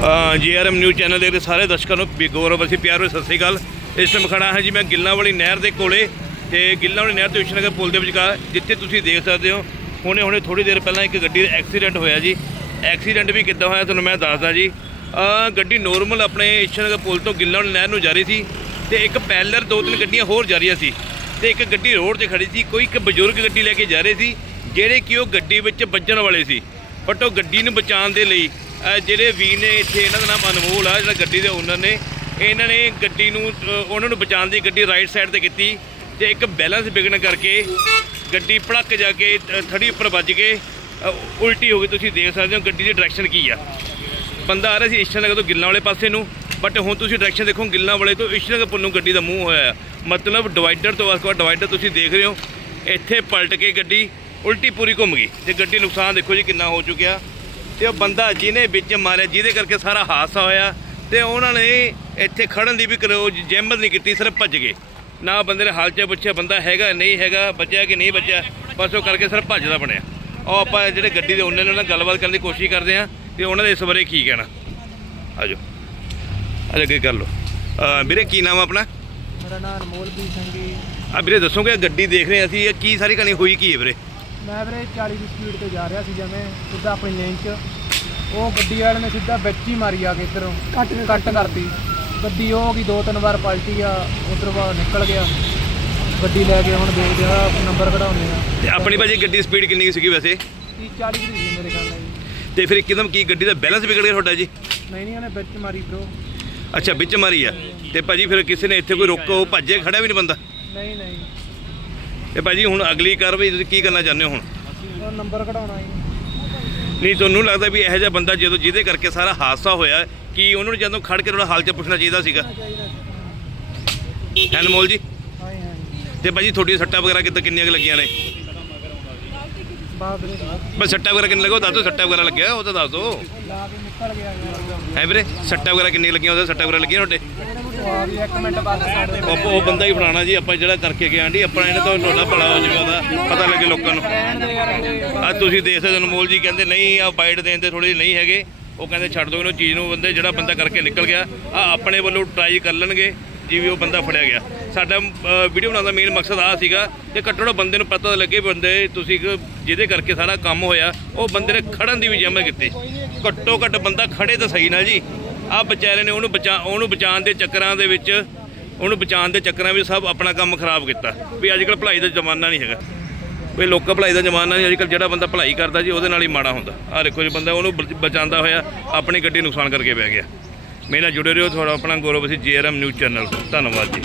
ਜੀਆਰਐਮ news channel ਦੇ ਸਾਰੇ ਦਰਸ਼ਕਾਂ ਨੂੰ ਵੀ ਗੌਰਵ, ਅਸੀਂ ਪਿਆਰ ਵਿੱਚ ਸਤਿ ਸ੍ਰੀ ਅਕਾਲ। ਇਸ ਟਾਈਮ ਖੜਾ ਹਾਂ ਜੀ ਮੈਂ ਗਿੱਲਾਂ ਵਾਲੀ ਨਹਿਰ ਦੇ ਕੋਲੇ ਤੇ ਗਿੱਲਾਂ ਵਾਲੀ ਨਹਿਰ ਤੇ ਵਿਸ਼ਨਗਰ ਪੁਲ ਦੇ ਵਿਚਕਾਰ, ਜਿੱਥੇ ਤੁਸੀਂ ਦੇਖ ਸਕਦੇ ਹੋ, ਹੁਣੇ ਹੁਣੇ ਥੋੜੀ ਦੇਰ ਪਹਿਲਾਂ ਇੱਕ ਗੱਡੀ ਦਾ ਐਕਸੀਡੈਂਟ ਹੋਇਆ ਜੀ। ਐਕਸੀਡੈਂਟ ਵੀ ਕਿੱਦਾਂ ਹੋਇਆ ਤੁਹਾਨੂੰ ਮੈਂ ਦੱਸਦਾ ਜੀ। ਗੱਡੀ ਨੋਰਮਲ ਆਪਣੇ ਇਸ਼ਨਗਰ ਪੁਲ ਤੋਂ ਗਿੱਲਾਂ ਵਾਲੀ ਨਹਿਰ ਨੂੰ ਜਾ ਰਹੀ ਸੀ ਤੇ ਇੱਕ ਪੈਲਰ ਦੋ ਤਿੰਨ ਗੱਡੀਆਂ ਹੋਰ ਜਾ ਰਹੀਆਂ ਸੀ ਤੇ ਇੱਕ ਗੱਡੀ ਰੋਡ ਤੇ ਖੜੀ ਸੀ, ਕੋਈ ਇੱਕ ਬਜ਼ੁਰਗ ਗੱਡੀ ਲੈ ਕੇ ਜਾ ਰਹੇ ਸੀ, ਜਿਹੜੇ ਕਿ ਉਹ ਗੱਡੀ ਵਿੱਚ ਵੱਜਣ ਵਾਲੇ ਸੀ। ਬਟ ਉਹ ਗੱਡੀ ਨੂੰ ਬਚਾਉਣ ਦੇ ਲਈ ਜਿਹੜੇ ਵੀਰ ਨੇ ਇੱਥੇ, ਇਹਨਾਂ ਦਾ ਨਾਮ ਅਨਮੋਲ ਆ, ਜਿਹੜਾ ਗੱਡੀ ਦੇ ਓਨਰ ਨੇ। ਇਹਨਾਂ ਨੇ ਗੱਡੀ ਨੂੰ ਉਹਨਾਂ ਨੂੰ ਬਚਾਉਣ ਦੀ ਗੱਡੀ ਰਾਈਟ ਸਾਈਡ ਤੇ ਕੀਤੀ ਤੇ ਇੱਕ ਬੈਲੈਂਸ ਵਿਗੜਨ ਕਰਕੇ ਗੱਡੀ ਭੜਕ ਜਾ ਕੇ ਥੜੀ ਉੱਪਰ ਵੱਜ ਕੇ ਉਲਟੀ ਹੋ ਗਈ। ਤੁਸੀਂ ਦੇਖ ਸਕਦੇ ਹੋ ਗੱਡੀ ਦੀ ਡਾਇਰੈਕਸ਼ਨ ਕੀ ਆ। ਬੰਦਾ ਆ ਰਿਹਾ ਸੀ ਇਸ਼ਨਗਰ ਤੋਂ ਗਿੱਲਾਂ ਵਾਲੇ ਪਾਸੇ ਨੂੰ ਬਟ ਹੁਣ ਤੁਸੀਂ ਡਾਇਰੈਕਸ਼ਨ ਦੇਖੋ, ਗਿੱਲਾਂ ਵਾਲੇ ਤੋਂ ਇਸ਼ਨਗਰ ਪੁਲ ਨੂੰ ਗੱਡੀ ਦਾ ਮੂੰਹ ਹੋਇਆ ਮਤਲਬ ਡਿਵਾਈਡਰ ਤੋਂ ਵਾਸਕਾ ਡਿਵਾਈਡਰ ਤੁਸੀਂ ਦੇਖ ਰਹੇ ਹੋ, ਇੱਥੇ ਪਲਟ ਕੇ ਗੱਡੀ ਉਲਟੀ ਪੂਰੀ ਘੁੰਮ ਗਈ। ਤੇ ਗੱਡੀ ਨੁਕਸਾਨ ਦੇਖੋ ਜੀ ਕਿੰਨਾ ਹੋ ਚੁੱਕਿਆ। ਤੇ ਉਹ ਬੰਦਾ ਜਿਹਨੇ ਵਿੱਚ ਮਾਰਿਆ ਜਿਹਦੇ ਕਰਕੇ ਸਾਰਾ ਹਾਦਸਾ ਹੋਇਆ ਤੇ ਉਹਨਾਂ ਨੇ ਇੱਥੇ ਖੜਨ ਦੀ ਵੀ ਕਰੋ ਜਹਿਮਤ ਨਹੀਂ ਕੀਤੀ ਸਿਰਫ ਭੱਜ ਗਏ। ਨਾ ਬੰਦੇ ਨੇ ਹਾਲ ਚ ਪੁੱਛਿਆ ਬੰਦਾ ਹੈਗਾ ਨਹੀਂ ਹੈਗਾ ਬਚਿਆ ਕਿ ਨਹੀਂ ਬਚਿਆ ਬਸ ਉਹ ਕਰਕੇ ਸਿਰਫ ਭੱਜਦਾ ਬਣਿਆ। ਉਹ ਆਪਾਂ ਜਿਹੜੇ ਗੱਡੀ ਦੇ ਉਹਨਾਂ ਨਾਲ ਗੱਲਬਾਤ ਕਰਨ ਦੀ ਕੋਸ਼ਿਸ਼ ਕਰਦੇ ਆ ਤੇ ਉਹਨਾਂ ਦੇ ਇਸ ਬਾਰੇ ਕੀ ਕਹਿਣਾ। ਆਜੋ। ਆਜੋ ਅੱਗੇ ਕਰ ਅਹ ਵੀਰੇ ਕੀ ਨਾਮ ਆਪਣਾ? ਮੇਰਾ ਨਾਮ ਅਨਮੋਲਪ੍ਰੀਤ ਸਿੰਘ ਜੀ। ਆ ਵੀਰੇ ਦੱਸੋਗੇ ਗੱਡੀ ਦੇਖ ਰਹੇ ਅਸੀਂ ਇਹ ਕੀ ਸਾਰੀ ਕਹਾਣੀ ਹੋਈ ਕੀ ਹੈ ਵੀਰੇ? ਮੈਂ ਵੀਰੇ 40 ਦੀ ਸਪੀਡ ਤੇ ਜਾ ਰਿਹਾ ਸੀ ਜਿਵੇਂ ਸਿੱਧਾ ਆਪਣੀ ਲੇਨ 'ਚ। ਉਹ ਗੱਡੀ ਵਾਲੇ ਨੇ ਸਿੱਧਾ ਵਿੱਚ ਹੀ ਮਾਰੀ ਆ ਕੇ ਇੱਧਰੋਂ। ਕੱਟ ਕੱਟ ਕਰਤੀ। ਗੱਡੀ ਉਹ ਕੀ ਦੋ ਤਿੰਨ ਵਾਰ ਪਲਟੀ ਆ ਉਧਰ ਬਾਅਦ ਨਿਕਲ ਗਿਆ। ਗੱਡੀ ਲੈ ਕੇ ਹੁਣ ਦੇਖਦੇ ਆ ਨੰਬਰ ਕਢਾਉਂਦੇ ਆ। ਤੇ ਆਪਣੀ ਭਾਜੀ ਗੱਡੀ ਸਪੀਡ ਕਿੰਨੀ ਕੁ ਸੀਗੀ ਵੈਸੇ? 30 40 ਦੀ ਸੀ ਮੇਰੇ ਖਿਆਲ ਨਾਲ ਜੀ। ਤੇ ਫਿਰ ਇੱਕਦਮ ਕੀ ਗੱਡੀ ਦਾ ਬੈਲੈਂਸ ਵਿਗੜ ਗਿਆ ਤੁਹਾਡਾ ਜੀ? ਨਹੀਂ ਨਹੀਂ ਉਹਨੇ ਵਿੱਚ ਮਾਰੀ ਬ్రో ਅੱਛਾ ਵਿੱਚ ਮਾਰੀ ਆ। ਤੇ ਭਾਜੀ ਫਿਰ ਕਿਸੇ ਨੇ ਇੱਥੇ ਕੋਈ ਰੋਕੋ ਭੱਜੇ ਖੜਾ ਵੀ ਨਹੀਂ ਬੰਦਾ? ਨਹੀਂ ਨਹੀਂ। ਤੇ ਭਾਜੀ ਹੁਣ ਅਗਲੀ ਕਾਰਵਾਈ ਤੁਸੀਂ ਕੀ ਕਰਨਾ ਚਾਹੁੰਦੇ ਹੋ ਹੁਣ? ਉਹ ਨੰਬਰ ਕਢਾਉਣਾ ਜੀ। ਨਹੀਂ ਤੁਹਾਨੂੰ ਲੱਗਦਾ ਵੀ ਇਹੋ ਜਿਹਾ ਬੰਦਾ ਜਦੋਂ ਜਿਹਦੇ ਕਰਕੇ ਸਾਰਾ ਹਾਦਸਾ ਹੋਇਆ ਕੀ ਉਹਨਾਂ ਨੂੰ ਜਦੋਂ ਖੜ ਕੇ ਉਹਦਾ ਹਾਲ ਚ ਪੁੱਛਣਾ ਚਾਹੀਦਾ ਸੀਗਾ? ਚਾਹੀਦਾ ਅਨਮੋਲ ਜੀ। ਹਾਂ ਹਾਂ ਤੇ ਭਾਜੀ ਤੁਹਾਡੀ ਸੱਟਾਂ ਵਗੈਰਾ ਕਿੱਦਾਂ ਕਿੰਨੀਆਂ ਕੁ ਲੱਗੀਆਂ ਨੇ? ਬਸ ਸੱਟਾਂ ਵਗੈਰਾ ਕਿੰਨੇ ਲੱਗੋ ਦੱਸ ਦਿਓ ਸੱਟਾਂ ਵਗੈਰਾ ਲੱਗਿਆ ਉਹ ਤਾਂ ਦੱਸ। ਦਿਓ ਲਾ ਕੇ ਨਿਕਲ ਗਿਆ ਯਾਰ ਹੈ ਵੀਰੇ ਸੱਟਾਂ ਵਗੈਰਾ ਕਿੰਨੀਆਂ ਲੱਗੀਆਂ ਉਹਦੇ ਸੱਟਾਂ ਵਗੈਰਾ ਲੱਗੀਆਂ ਤੁਹਾਡੇ? ਉਹ ਉਹ ਬੰਦਾ ਹੀ ਫੜਾਣਾ ਜੀ, ਆਪਾਂ ਜਿਹੜਾ ਕਰਕੇ ਗਏ ਆਂਟੀ ਆਪਾਂ ਇਹਨਾਂ ਤੋਂ ਤੁਹਾਡਾ ਭਲਾ ਹੋ ਜਾਵੇ ਉਹਦਾ, ਪਤਾ ਲੱਗੇ ਲੋਕਾਂ ਨੂੰ। ਰਹਿਣ ਦੇ ਆ ਤੁਸੀਂ ਦੇਖ ਸਕਦੇ ਹੋ, ਅਨਮੋਲ ਜੀ ਕਹਿੰਦੇ, ਨਹੀਂ, ਆ ਬਾਈਟ ਦੇਣ ਦੇ ਥੋੜੀ ਨਹੀਂ ਹੈਗੇ। ਉਹ ਕਹਿੰਦੇ, ਛੱਡ ਦਿਓ ਇਹਨੂੰ, ਚੀਜ਼ ਨੂੰ, ਬੰਦੇ, ਜਿਹੜਾ ਬੰਦਾ ਕਰਕੇ ਨਿਕਲ ਗਿਆ, ਆ ਆਪਣੇ ਵੱਲੋਂ ਟਰਾਈ ਕਰ ਲੈਣਗੇ, ਜਿਵੇਂ ਉਹ ਬੰਦਾ ਫੜਿਆ ਗਿਆ। ਸਾਡਾ ਵੀਡੀਓ ਬਣਾਉਣ ਦਾ ਮੇਨ ਮਕਸਦ ਆ ਸੀਗਾ ਕਿ ਘੱਟੋ ਘੱਟ ਬੰਦੇ ਨੂੰ ਪਤਾ ਲੱਗੇ ਬੰਦੇ, ਤੁਸੀਂ ਇੱਕ ਜਿਹਦੇ ਕਰਕੇ ਸਾਰਾ ਕੰਮ ਹੋਇਆ, ਉਹ ਬੰਦੇ ਨੇ ਖੜਨ ਦੀ ਵੀ ਜਹਿਮਤ ਕੀਤੀ। ਘੱਟੋ ਘੱਟ ਬੰਦਾ ਖੜੇ ਤਾਂ ਸਹੀ ਨਾ ਜੀ। ਆ ਵਿਚਾਰੇ ਨੇ ਉਹਨੂੰ ਬਚਾ, ਉਹਨੂੰ ਬਚਾਉਣ ਦੇ ਚੱਕਰਾਂ ਦੇ ਵਿੱਚ, ਉਹਨੂੰ ਬਚਾਉਣ ਦੇ ਚੱਕਰਾਂ ਵਿੱਚ ਸਭ ਆਪਣਾ ਕੰਮ ਖਰਾਬ ਕੀਤਾ। ਵੀ ਅੱਜ ਕੱਲ੍ਹ ਭਲਾਈ ਦਾ ਜ਼ਮਾਨਾ ਨਹੀਂ ਹੈਗਾ। ਵੀ ਲੋਕਾਂ ਭਲਾਈ ਦਾ ਜ਼ਮਾਨਾ ਨਹੀਂ, ਅੱਜ ਕੱਲ੍ਹ ਜਿਹੜਾ ਬੰਦਾ ਭਲਾਈ ਕਰਦਾ ਜੀ, ਉਹਦੇ ਨਾਲ ਹੀ ਮਾੜਾ ਹੁੰਦਾ। ਆਹ ਦੇਖੋ ਜੀ, ਬੰਦਾ ਉਹਨੂੰ ਬਚ- ਬਚਾਉਂਦਾ ਹੋਇਆ, ਆਪਣੀ ਗੱਡੀ ਨੁਕਸਾਨ ਕਰਕੇ ਬਹਿ ਗਿਆ। ਮੇਰੇ ਨਾਲ ਜੁੜੇ ਰਹੋ, ਤੁਹਾਡਾ ਆਪਣਾ ਗੌਰਵ ਅਸੀਂ ਜੀਆਰਐਮ ਨਿਊਜ਼ ਚੈਨਲ ਧੰਨਵਾਦ ਜੀ।